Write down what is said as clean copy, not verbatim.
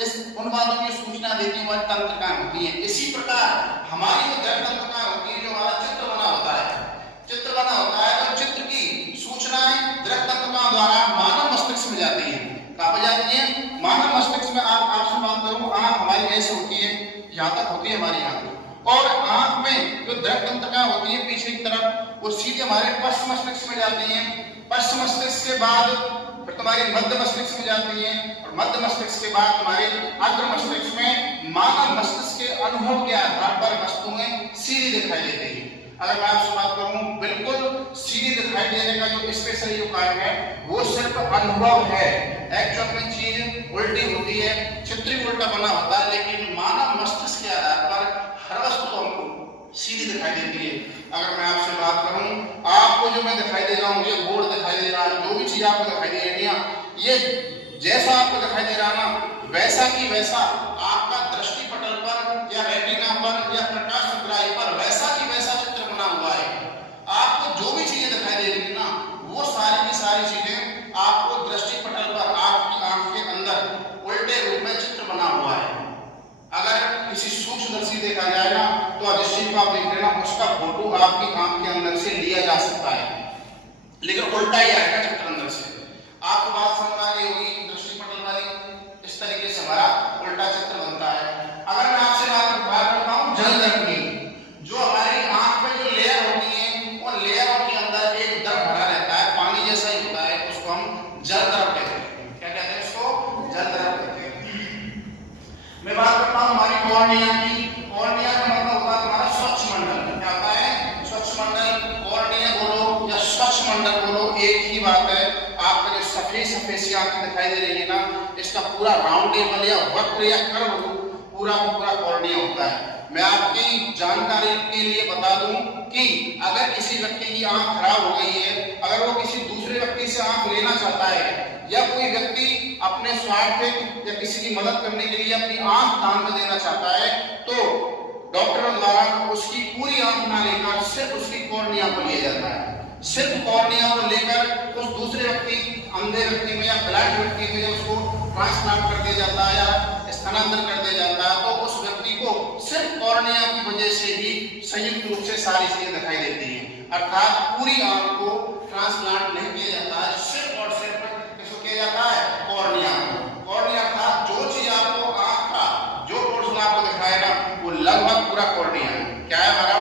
इस उन बातों की सूचना देती हुई तंत्रिकाएं होती हैं। इसी प्रकार हमारी जो जड़ तंत्रिकाएं होती है, जो हमारा चित्र बना होता है, तो चित्र की सूचनाएं दृक तंत्रिकाओं द्वारा मानव मस्तिष्क में जाती हैं। कहाँ पर जाती है? मानव मस्तिष्क में। आपसे बात करूं, आंख हमारी ऐसे होती है, यहाँ तक होती है हमारी आंख, और आंख में जो दृक तंत्रिकाएं होती है पीछे की तरफ, वो सीधे हमारे पश्च मस्तिष्क में जाती हैं। पश्च मस्तिष्क के बाद फिर तुम्हारी मध्य मस्तिष्क में जाती है, और मध्य मस्तिष्क के बाद तुम्हारे अग्र मस्तिष्क में। मानव मस्तिष्क के अनुभव के आधार पर वस्तुएं सीधी दिखाई देती है। अगर मैं आपसे बात करूं, बिल्कुल सीधी दिखाई देने का जो स्पेशल जो कारण है वो सिर्फ अनुभव है। एक्चुअल में चीज उल्टी होती है, चित्र उल्टा बना होता है, लेकिन मानव मस्तिष्क के आधार पर हर वस्तु हमको सीधी दिखाई देती है। अगर मैं आपसे बात करूं, आपको जो मैं दिखाई दे रहा हूं, ये बोर्ड दिखाई दे रहा है, जो भी चीज आपको दिखाई दे रही है, ये जैसा आपको दिखाई दे रहा है ना, वैसा की वैसा आपका दृष्टि पटल पर या रेटिना पर या प्रकाश संग्राही पर वैसा की वैसा चित्र बना हुआ है। आपको जो भी चीजें दिखाई दे रही है ना, वो सारी की सारी चीजें आपको दृष्टि पटल पर आपकी आंख के अंदर उल्टे रूप में चित्र बना हुआ है। अगर किसी सूक्ष्मदर्शी देखा जाए ना, तो अदृश्य को आप देख रहे ना, उसका फोटो आपकी आंख के अंदर से लिया जा सकता है, लेकिन उल्टा ही आएगा चित्र अंदर से। आपको बात समझ आ गई होगी दृष्टि पटल वाली। इस तरीके से हमारा उल्टा चित्र बनता है। अगर मैं आपसे बात करता हूँ जल द्रव की, जो हमारी आंख में जो लेयर होती है, वो लेयरों के अंदर एक द्रव भरा रहता है, पानी जैसा ही होता है, उसको हम जल द्रव कहते हैं। क्या कहते हैं इसको? जल द्रव कहते हैं। मैं बात करता हूँ हमारी कॉर्निया की। कॉर्निया का मतलब होता है हमारा स्वच्छ मंडल। क्या होता है? स्वच्छ मंडल। कॉर्निया बोलो या स्वच्छ मंडल बोलो, एक ही बात है। आपको जो सफेद सफेद सी आंखें दिखाई दे रही है ना, इसका पूरा राउंड टेबल या वक्र या कर्व पूरा पूरा कॉर्निया होता है। मैं आपकी जानकारी के लिए बता दूं कि अगर किसी व्यक्ति की आंख खराब हो गई है, अगर वो किसी दूसरे व्यक्ति से आंख लेना चाहता है, या कोई व्यक्ति अपने स्वार्थ या किसी की मदद करने के लिए अपनी आंख दान में देना चाहता है, तो डॉक्टरों द्वारा उसकी पूरी आंख ना लेकर सिर्फ उसकी कॉर्निया को लिया जाता है। सिर्फ कॉर्निया को लेकर उस दूसरे व्यक्ति, अंधे व्यक्ति में या ब्लाइंड व्यक्ति में उसको ट्रांसप्लांट कर दिया जाता है या स्थानांतरण कर दिया जाता है, तो उस व्यक्ति को सिर्फ कॉर्निया की वजह से ही संयुक्त रूप से सारी चीजें दिखाई देती हैं। अर्थात पूरी आंख को ट्रांसप्लांट नहीं किया जाता है, सिर्फ और सिर्फ किसको किया जाता है?